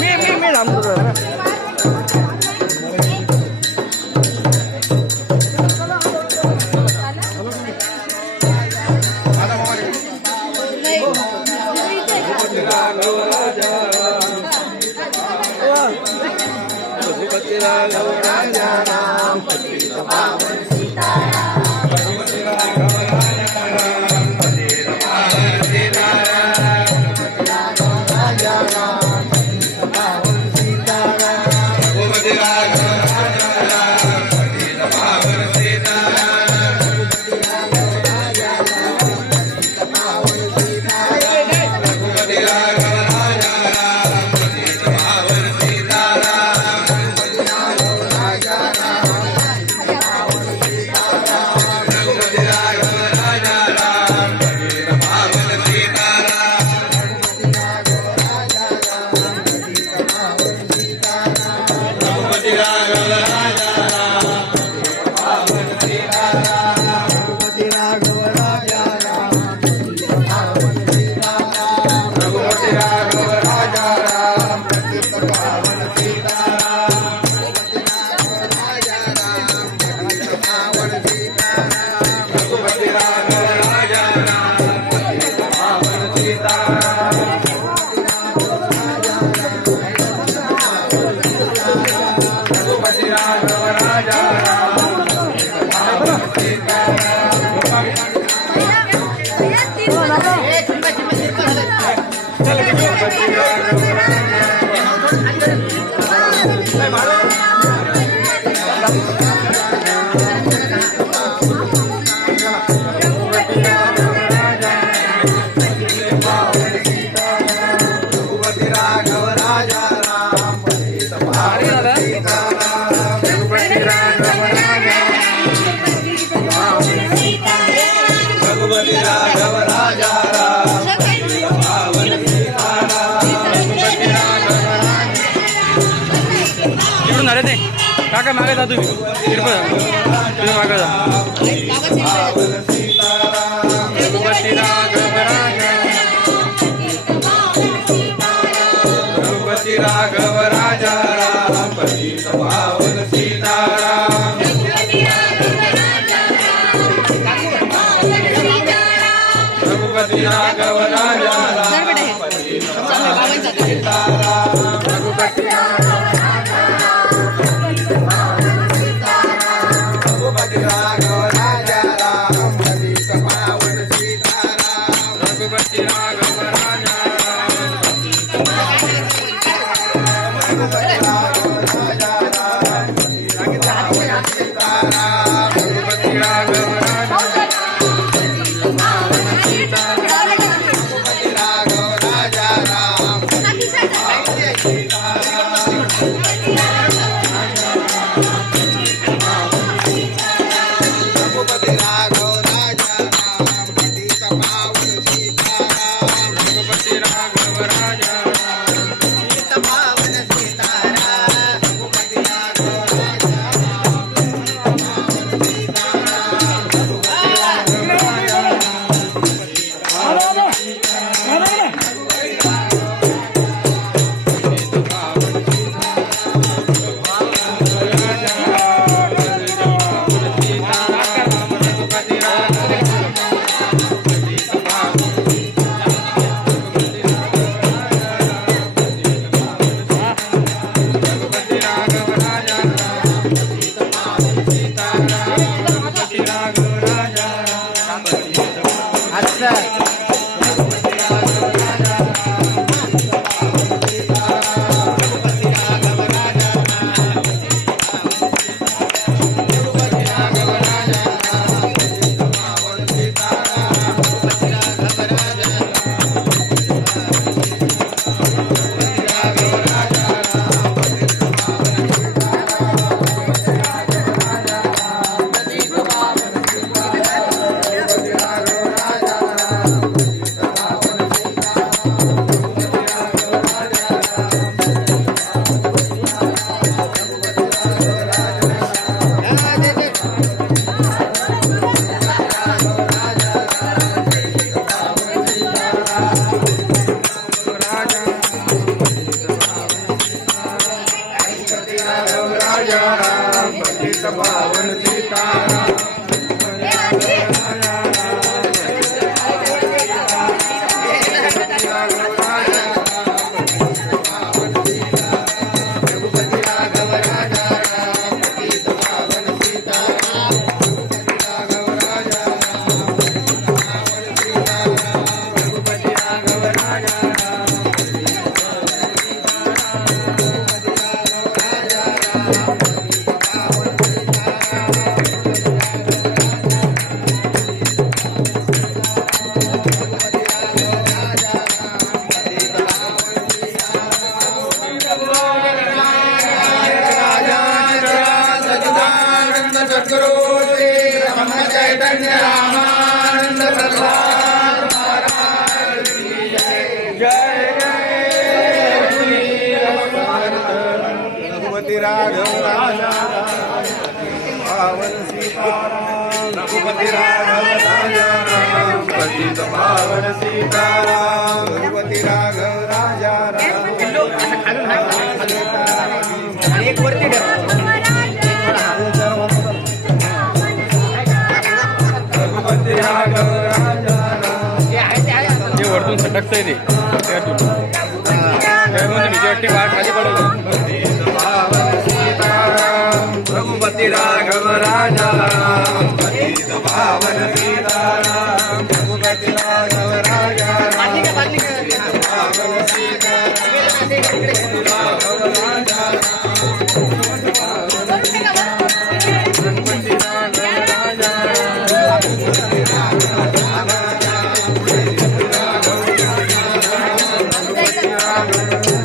मी थांबतो ना. काका मागे जा तुम्ही तुम्ही मागे जा. रघुपती राघव राजा रघुपती राघव राजा राम पतित पावन सीताराम. रघुपती राघव राजा राम पतित पावन सीताराम. रघुपती रामानंद सरदार महाराज की जय जय जय श्री रघुपति राघव राजा पावन सीताराम रघुपति राघव राजा राम पतित पावन सीताराम रघुपति राघव राजा राम एक वरती रघुपति राघव राजा राम ते वरतून सटकतंय ते त्यातून त्यामध्ये भीती वाटते वाट खाली पडवलं पावन सीताराम रघुपति राघव राजा राम पतित पावन सीताराम रघुपति राघव राजा राम पावन सीताराम राघव राजा रघुपति राघव राजा